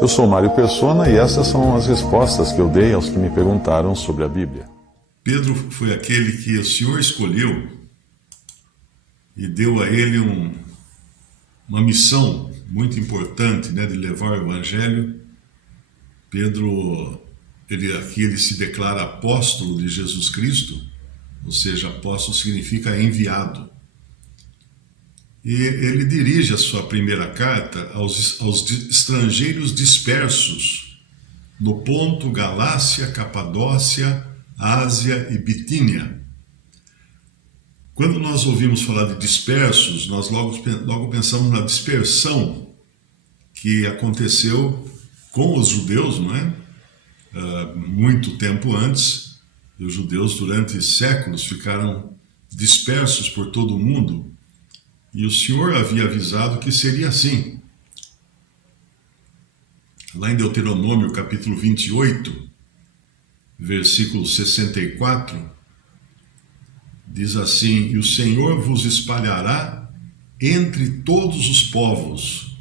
Eu sou Mário Persona e essas são as respostas que eu dei aos que me perguntaram sobre a Bíblia. Pedro foi aquele que o Senhor escolheu e deu a ele uma missão muito importante, né, de levar o Evangelho. Pedro, ele se declara apóstolo de Jesus Cristo, ou seja, apóstolo significa enviado. E ele dirige a sua primeira carta aos estrangeiros dispersos no Ponto, Galácia, Capadócia, Ásia e Bitínia. Quando nós ouvimos falar de dispersos, nós logo pensamos na dispersão que aconteceu com os judeus, não é? Muito tempo antes, os judeus durante séculos ficaram dispersos por todo o mundo. E o Senhor havia avisado que seria assim. Lá em Deuteronômio, capítulo 28, versículo 64, diz assim: E o Senhor vos espalhará entre todos os povos,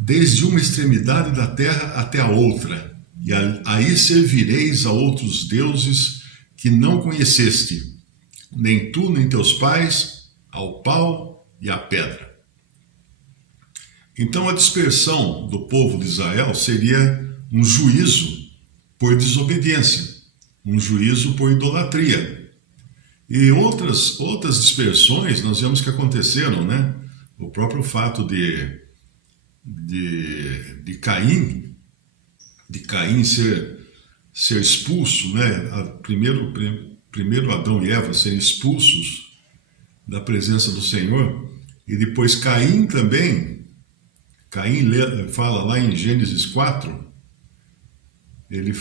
desde uma extremidade da terra até a outra, e aí servireis a outros deuses que não conheceste, nem tu nem teus pais, ao pau e a pedra. Então a dispersão do povo de Israel seria um juízo por desobediência, um juízo por idolatria. E outras dispersões nós vemos que aconteceram, né? O próprio fato de Caim ser expulso, né? Primeiro Adão e Eva serem expulsos da presença do Senhor, e depois Caim também. Caim fala lá em Gênesis 4, ele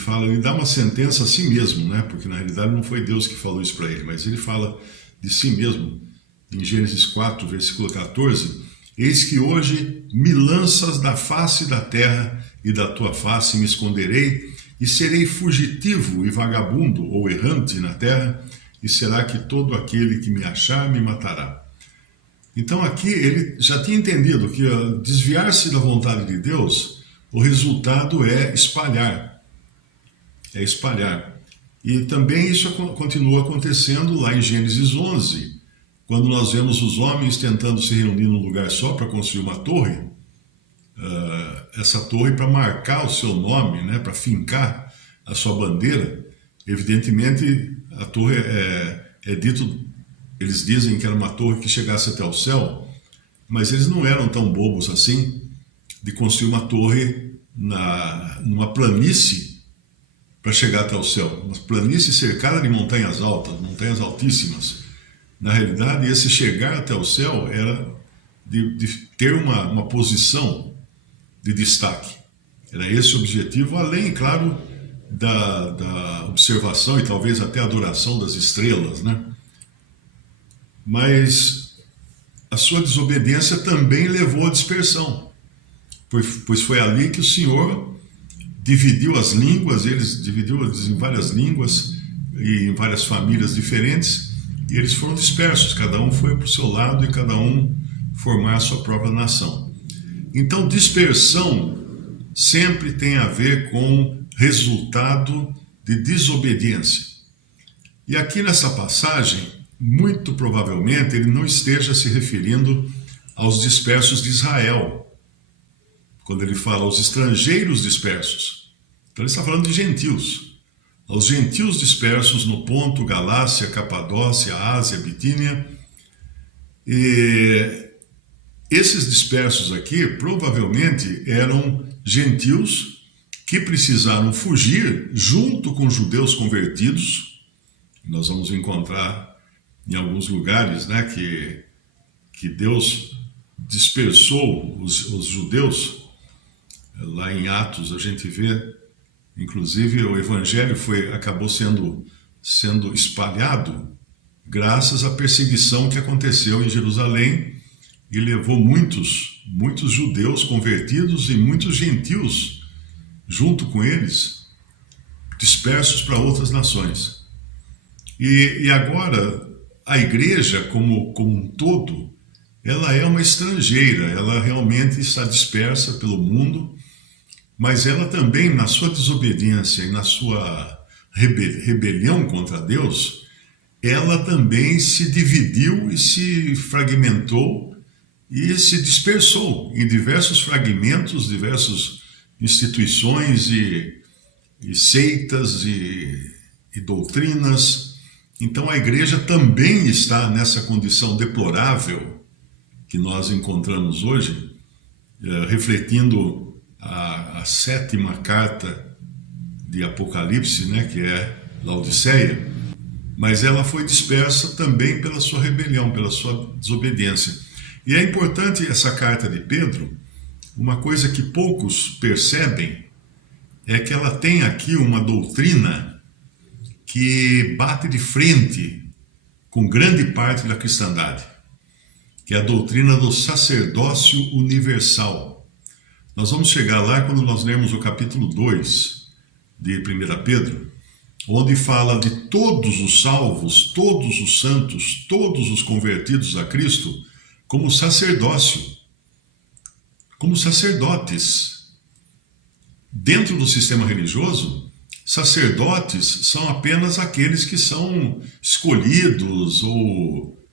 dá uma sentença a si mesmo, né? Porque na realidade não foi Deus que falou isso para ele, mas ele fala de si mesmo em Gênesis 4, versículo 14: Eis que hoje me lanças da face da terra, e da tua face me esconderei, e serei fugitivo e vagabundo ou errante na terra, e será que todo aquele que me achar me matará. Então aqui ele já tinha entendido que desviar-se da vontade de Deus, o resultado é espalhar. É espalhar. E também isso continua acontecendo lá em Gênesis 11, quando nós vemos os homens tentando se reunir num lugar só para construir uma torre. Essa torre para marcar o seu nome, né, para fincar a sua bandeira. Evidentemente, a torre é dito, eles dizem que era uma torre que chegasse até o céu, mas eles não eram tão bobos assim de construir uma torre numa planície para chegar até o céu. Uma planície cercada de montanhas altas, montanhas altíssimas. Na realidade, esse chegar até o céu era de ter uma posição de destaque. Era esse o objetivo, além, claro, da observação e talvez até adoração das estrelas, né? Mas a sua desobediência também levou à dispersão, pois foi ali que o Senhor dividiu as línguas, dividiu-as em várias línguas e em várias famílias diferentes, e eles foram dispersos, cada um foi para o seu lado e cada um formar a sua própria nação. Então, dispersão sempre tem a ver com resultado de desobediência. E aqui nessa passagem, muito provavelmente, ele não esteja se referindo aos dispersos de Israel, quando ele fala aos estrangeiros dispersos. Então ele está falando de gentios, aos gentios dispersos no Ponto, Galácia, Capadócia, Ásia, Bitínia. E esses dispersos aqui provavelmente eram gentios que precisaram fugir junto com judeus convertidos. Nós vamos encontrar em alguns lugares, né, que Deus dispersou os judeus. Lá em Atos a gente vê, inclusive o Evangelho acabou sendo espalhado graças à perseguição que aconteceu em Jerusalém e levou muitos judeus convertidos e muitos gentios junto com eles, dispersos para outras nações. E agora a igreja como um todo, ela é uma estrangeira, ela realmente está dispersa pelo mundo, mas ela também, na sua desobediência e na sua rebelião contra Deus, ela também se dividiu e se fragmentou e se dispersou em diversos fragmentos, diversas instituições e seitas e doutrinas. Então a igreja também está nessa condição deplorável que nós encontramos hoje, refletindo a sétima carta de Apocalipse, né, que é Laodiceia, mas ela foi dispersa também pela sua rebelião, pela sua desobediência. E é importante essa carta de Pedro, uma coisa que poucos percebem, é que ela tem aqui uma doutrina que bate de frente com grande parte da cristandade, que é a doutrina do sacerdócio universal. Nós vamos chegar lá quando nós lermos o capítulo 2 de 1 Pedro, onde fala de todos os salvos, todos os santos, todos os convertidos a Cristo, como sacerdócio, como sacerdotes. Dentro do sistema religioso, sacerdotes são apenas aqueles que são escolhidos ou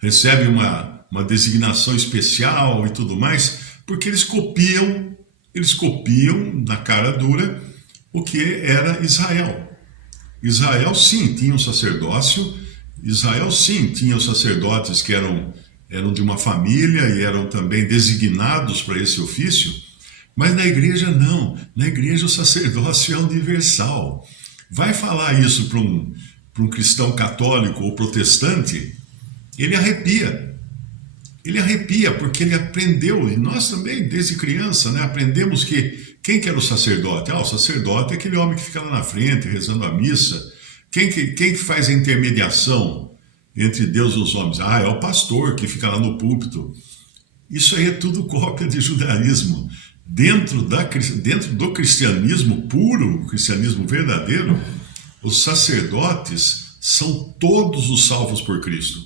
recebem uma designação especial e tudo mais, porque eles copiam na cara dura o que era Israel. Israel sim tinha um sacerdócio, Israel sim tinha os sacerdotes que eram de uma família e eram também designados para esse ofício, mas na igreja não, na igreja o sacerdócio é universal. Vai falar isso para um cristão católico ou protestante, ele arrepia, porque ele aprendeu, e nós também, desde criança, né, aprendemos que quem que era o sacerdote? O sacerdote é aquele homem que fica lá na frente, rezando a missa. Quem que faz a intermediação entre Deus e os homens? É o pastor que fica lá no púlpito. Isso aí é tudo cópia de judaísmo. Dentro do cristianismo puro, o cristianismo verdadeiro, os sacerdotes são todos os salvos por Cristo.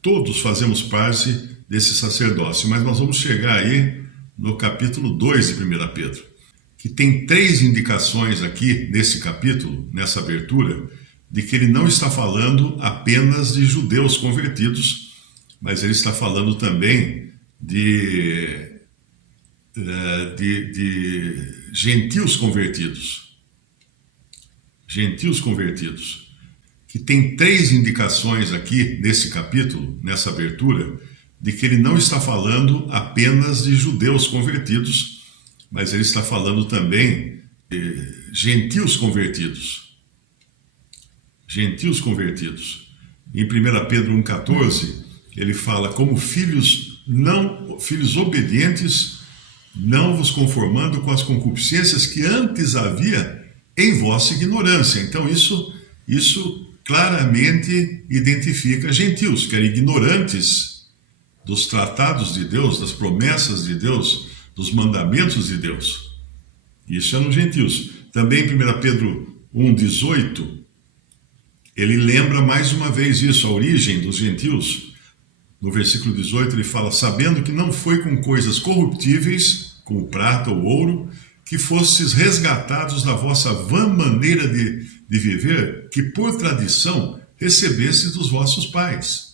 Todos fazemos parte desse sacerdócio, mas nós vamos chegar aí no capítulo 2 de 1 Pedro, que tem 3 indicações aqui nesse capítulo, nessa abertura, de que ele não está falando apenas de judeus convertidos, mas ele está falando também de gentios convertidos. Gentios convertidos. Que tem 3 indicações aqui nesse capítulo, nessa abertura, de que ele não está falando apenas de judeus convertidos, mas ele está falando também de gentios convertidos. Gentios convertidos. Em 1 Pedro 1,14, ele fala, como filhos obedientes, não vos conformando com as concupiscências que antes havia em vossa ignorância. Então isso claramente identifica gentios, que eram ignorantes dos tratados de Deus, das promessas de Deus, dos mandamentos de Deus. Isso eram gentios. Também em 1 Pedro 1,18, ele lembra mais uma vez isso, a origem dos gentios. No versículo 18 ele fala, sabendo que não foi com coisas corruptíveis, como prata ou ouro, que fostes resgatados da vossa vã maneira de viver, que por tradição recebestes dos vossos pais.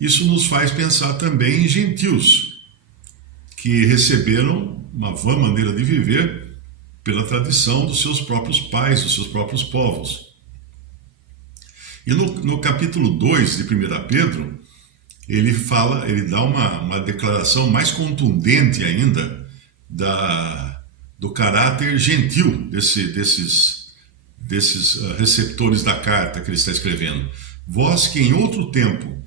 Isso nos faz pensar também em gentios, que receberam uma vã maneira de viver pela tradição dos seus próprios pais, dos seus próprios povos. E no capítulo 2 de 1 Pedro, ele dá uma declaração mais contundente ainda do caráter gentil desses receptores da carta que ele está escrevendo. Vós que em outro tempo,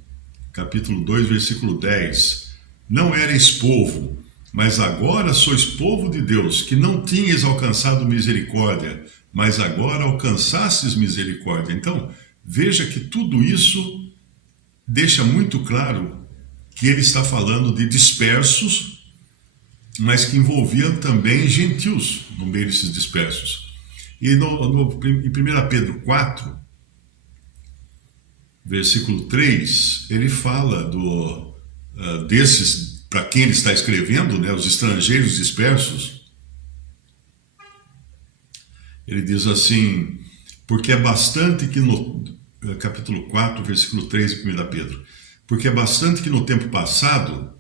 capítulo 2, versículo 10, não erais povo, mas agora sois povo de Deus, que não tinhas alcançado misericórdia, mas agora alcançastes misericórdia. Então, veja que tudo isso deixa muito claro que ele está falando de dispersos, mas que envolviam também gentios no meio desses dispersos. E em 1 Pedro 4, versículo 3, ele fala desses, para quem ele está escrevendo, né, os estrangeiros dispersos. Ele diz assim, porque é bastante que no capítulo 4, versículo 3 de 1 Pedro, porque é bastante que no tempo passado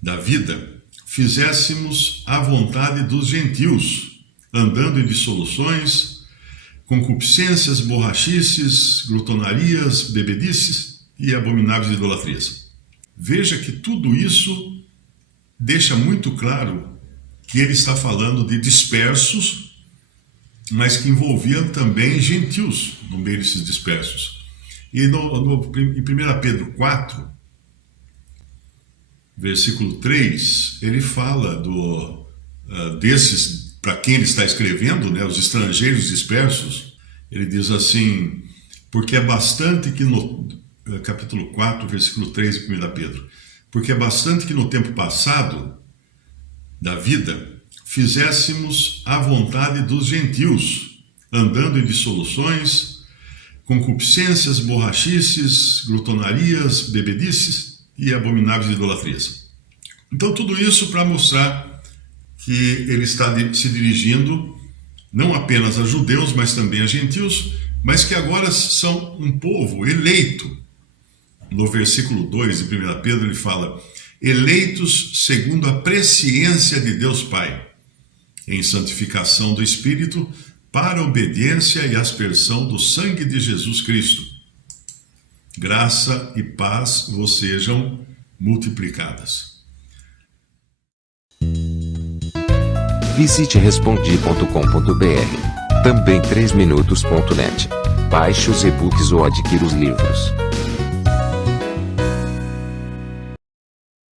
da vida fizéssemos a vontade dos gentios, andando em dissoluções, concupiscências, borrachices, glutonarias, bebedices e abomináveis idolatrias. Veja que tudo isso deixa muito claro que ele está falando de dispersos, mas que envolviam também gentios no meio desses dispersos. E em 1 Pedro 4, versículo 3, ele fala desses, para quem ele está escrevendo, né, os estrangeiros dispersos. Ele diz assim, porque é bastante que no capítulo 4, versículo 3 de 1 Pedro, porque é bastante que no tempo passado da vida fizéssemos a vontade dos gentios, andando em dissoluções, concupiscências, borrachices, glutonarias, bebedices e abomináveis idolatrias. Então tudo isso para mostrar que ele está se dirigindo não apenas a judeus, mas também a gentios, mas que agora são um povo eleito. No versículo 2 de 1 Pedro ele fala, eleitos segundo a presciência de Deus Pai, em santificação do Espírito, para a obediência e aspersão do sangue de Jesus Cristo. Graça e paz vos sejam multiplicadas. Visite respondi.com.br. Também 3minutos.net. Baixe os e-books ou adquira os livros.